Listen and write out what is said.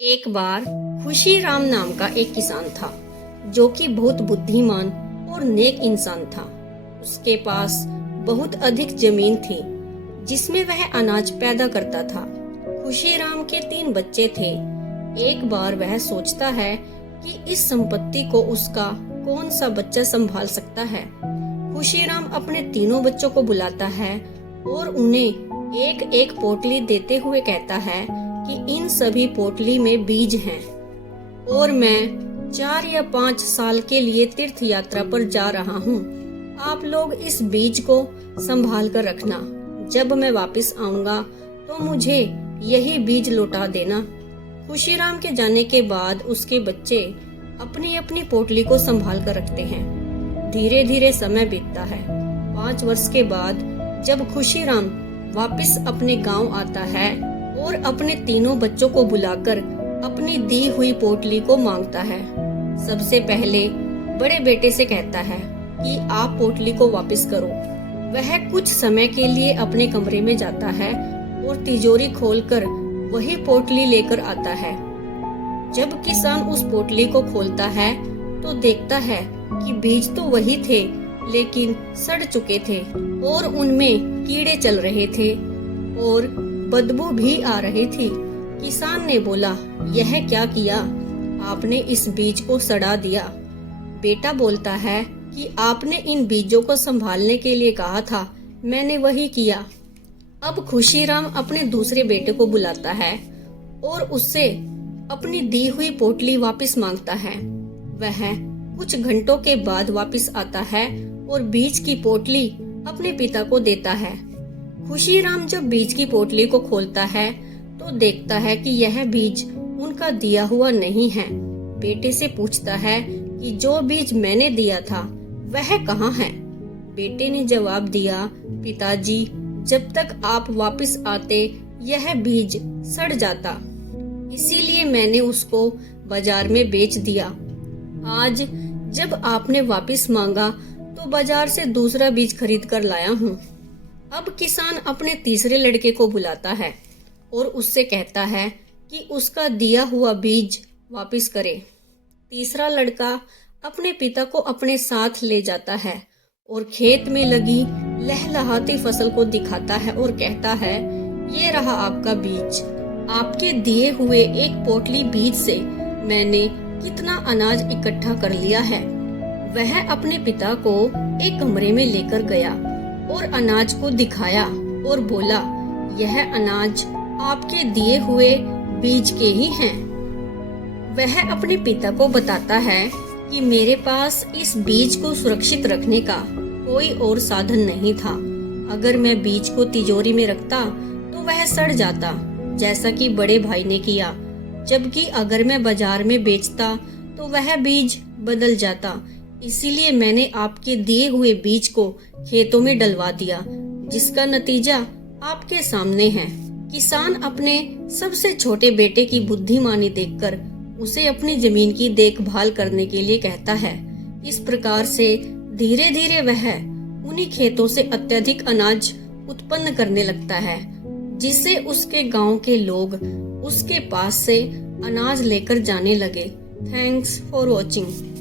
एक बार खुशीराम नाम का एक किसान था जो कि बहुत बुद्धिमान और नेक इंसान था। उसके पास बहुत अधिक जमीन थी जिसमें वह अनाज पैदा करता था। खुशीराम के 3 बच्चे थे। एक बार वह सोचता है कि इस संपत्ति को उसका कौन सा बच्चा संभाल सकता है। खुशीराम अपने तीनों बच्चों को बुलाता है और उन्हें एक एक पोटली देते हुए कहता है कि इन सभी पोटली में बीज हैं और मैं 4 या 5 साल के लिए तीर्थ यात्रा पर जा रहा हूँ। आप लोग इस बीज को संभाल कर रखना। जब मैं वापस आऊंगा तो मुझे यही बीज लौटा देना। खुशीराम के जाने के बाद उसके बच्चे अपनी अपनी पोटली को संभाल कर रखते हैं। धीरे धीरे समय बीतता है। 5 वर्ष के बाद जब खुशीराम वापस अपने गांव आता है और अपने तीनों बच्चों को बुलाकर अपनी दी हुई पोटली को मांगता है। सबसे पहले बड़े बेटे से कहता है कि आप पोटली को वापस करो। वह कुछ समय के लिए अपने कमरे में जाता है और तिजोरी खोलकर वही पोटली लेकर आता है। जब किसान उस पोटली को खोलता है तो देखता है कि बीज तो वही थे लेकिन सड़ चुके थे और उनमें कीड़े चल रहे थे और बदबू भी आ रही थी। किसान ने बोला, यह क्या किया? आपने इस बीज को सड़ा दिया। बेटा बोलता है कि आपने इन बीजों को संभालने के लिए कहा था, मैंने वही किया। अब खुशीराम अपने दूसरे बेटे को बुलाता है और उससे अपनी दी हुई पोटली वापस मांगता है। वह कुछ घंटों के बाद वापस आता है और बीज की पोटली अपने पिता को देता है। खुशीराम जब बीज की पोटली को खोलता है तो देखता है कि यह बीज उनका दिया हुआ नहीं है। बेटे से पूछता है कि जो बीज मैंने दिया था वह कहाँ है? बेटे ने जवाब दिया, पिताजी, जब तक आप वापस आते यह बीज सड़ जाता, इसीलिए मैंने उसको बाजार में बेच दिया। आज जब आपने वापस मांगा तो बाजार से दूसरा बीज खरीद कर लाया हूँ। अब किसान अपने तीसरे लड़के को बुलाता है और उससे कहता है कि उसका दिया हुआ बीज वापस करे। तीसरा लड़का अपने पिता को अपने साथ ले जाता है और खेत में लगी लहलहाती फसल को दिखाता है और कहता है, ये रहा आपका बीज। आपके दिए हुए एक पोटली बीज से मैंने कितना अनाज इकट्ठा कर लिया है। वह अपने पिता को एक कमरे में लेकर गया और अनाज को दिखाया और बोला, यह अनाज आपके दिए हुए बीज के ही हैं। वह अपने पिता को बताता है कि मेरे पास इस बीज को सुरक्षित रखने का कोई और साधन नहीं था। अगर मैं बीज को तिजोरी में रखता तो वह सड़ जाता, जैसा कि बड़े भाई ने किया, जबकि अगर मैं बाजार में बेचता तो वह बीज बदल जाता। इसीलिए मैंने आपके दिए हुए बीज को खेतों में डलवा दिया, जिसका नतीजा आपके सामने है। किसान अपने सबसे छोटे बेटे की बुद्धिमानी देखकर उसे अपनी जमीन की देखभाल करने के लिए कहता है। इस प्रकार से धीरे धीरे वह उन्हीं खेतों से अत्यधिक अनाज उत्पन्न करने लगता है, जिससे उसके गांव के लोग उसके पास से अनाज लेकर जाने लगे। Thanks for watching.